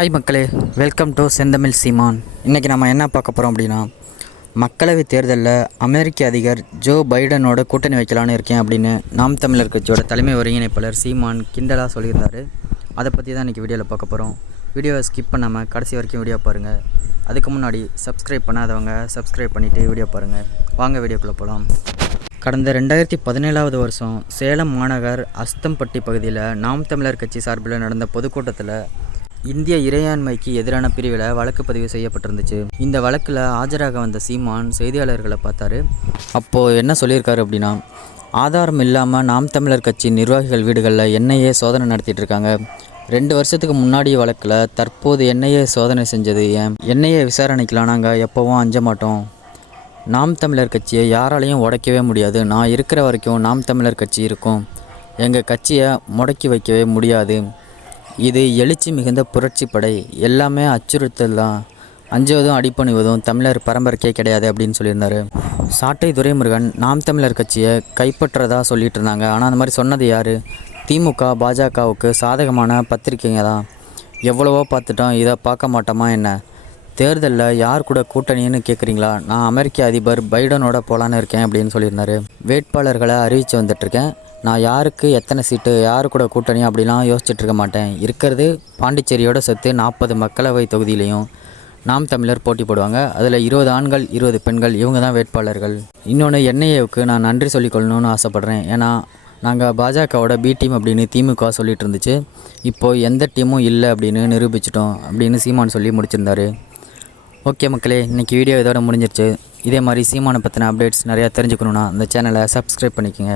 Hi மக்களே, welcome to செந்தமிழ் சீமான். இன்றைக்கி நம்ம என்ன பார்க்க போகிறோம் அப்படின்னா, மக்களவைத் தேர்தலில் அமெரிக்க அதிபர் ஜோ பைடனோட கூட்டணி வைக்கலான்னு இருக்கேன் அப்படின்னு நாம் தமிழர் கட்சியோட தலைமை ஒருங்கிணைப்பாளர் சீமான் கிண்டலாக சொல்லியிருந்தார். அதை பற்றி தான் இன்றைக்கி வீடியோவில் பார்க்க போகிறோம். வீடியோவை ஸ்கிப் பண்ணாமல் கடைசி வரைக்கும் வீடியோ பாருங்கள். அதுக்கு முன்னாடி சப்ஸ்கிரைப் பண்ணாதவங்க சப்ஸ்கிரைப் பண்ணிவிட்டு வீடியோ பாருங்கள். வாங்க வீடியோக்குள்ளே போகலாம். கடந்த 2017 வருஷம் சேலம் மாநகர் அஸ்தம்பட்டி பகுதியில் நாம் தமிழர் கட்சி சார்பில் நடந்த பொதுக்கூட்டத்தில் இந்திய இறையாண்மைக்கு எதிரான பிரிவில் வழக்கு பதிவு செய்யப்பட்டிருந்துச்சு. இந்த வழக்கில் ஆஜராக வந்த சீமான் செய்தியாளர்களை பார்த்தாரு. அப்போது என்ன சொல்லியிருக்காரு அப்படின்னா, ஆதாரம் இல்லாமல் நாம் தமிழர் கட்சி நிர்வாகிகள் வீடுகளில் என்ஐஏ சோதனை நடத்திட்டு இருக்காங்க. 2 வருஷத்துக்கு முன்னாடி வழக்கில் தற்போது என்ஐஏ சோதனை செஞ்சது ஏன்? என்ஐஏ விசாரணைக்கெலாம் நாங்கள் எப்போவும் அஞ்ச மாட்டோம். நாம் தமிழர் கட்சியை யாராலையும் உடைக்கவே முடியாது. நான் இருக்கிற வரைக்கும் நாம் தமிழர் கட்சி இருக்கும். எங்கள் கட்சியை முடக்கி வைக்கவே முடியாது. இது எழுச்சி மிகுந்த புரட்சி படை. எல்லாமே அச்சுறுத்தல் தான். அஞ்சுவதும் அடிப்பணிவதும் தமிழர் பரம்பரைக்கே கிடையாது அப்படின்னு சொல்லியிருந்தார். சாட்டை துரைமுருகன் நாம் தமிழர் கட்சியை கைப்பற்றதா சொல்லிட்டு இருந்தாங்க. ஆனால் அந்த மாதிரி சொன்னது யார்? திமுக பாஜகவுக்கு சாதகமான பத்திரிக்கைங்க தான். எவ்வளவோ பார்த்துட்டோம், இதை பார்க்க மாட்டோமா என்ன? தேர்தலில் யார் கூட கூட்டணின்னு கேட்குறீங்களா? நான் அமெரிக்க அதிபர் பைடனோட போகலான்னு இருக்கேன் அப்படின்னு சொல்லியிருந்தார். வேட்பாளர்களை அறிவித்து வந்துட்டுருக்கேன். நான் யாருக்கு எத்தனை சீட்டு, யாரு கூட கூட்டணி அப்படிலாம் யோசிச்சுட்டு இருக்க மாட்டேன். இருக்கிறது பாண்டிச்சேரியோட சேர்த்து 40 மக்களவை தொகுதியிலையும் நாம் தமிழர் போட்டி போடுவாங்க. அதில் 20 ஆண்கள் 20 பெண்கள், இவங்க தான் வேட்பாளர்கள். இன்னொன்று, என்ஐஏவுக்கு நான் நன்றி சொல்லிக்கொள்ளணும்னு ஆசைப்பட்றேன். ஏன்னா நாங்கள் பாஜகவோட பி டீம் அப்படின்னு திமுக சொல்லிட்டு இருந்துச்சு. இப்போது எந்த டீமும் இல்லை அப்படின்னு நிரூபிச்சிட்டோம் அப்படின்னு சீமான் சொல்லி முடிச்சிருந்தார். ஓகே மக்களே, இன்றைக்கி வீடியோ இதோட முடிஞ்சிருச்சு. இதே மாதிரி சீமானை பற்றின அப்டேட்ஸ் நிறையா தெரிஞ்சுக்கணுன்னா அந்த சேனலை சப்ஸ்கிரைப் பண்ணிக்கோங்க.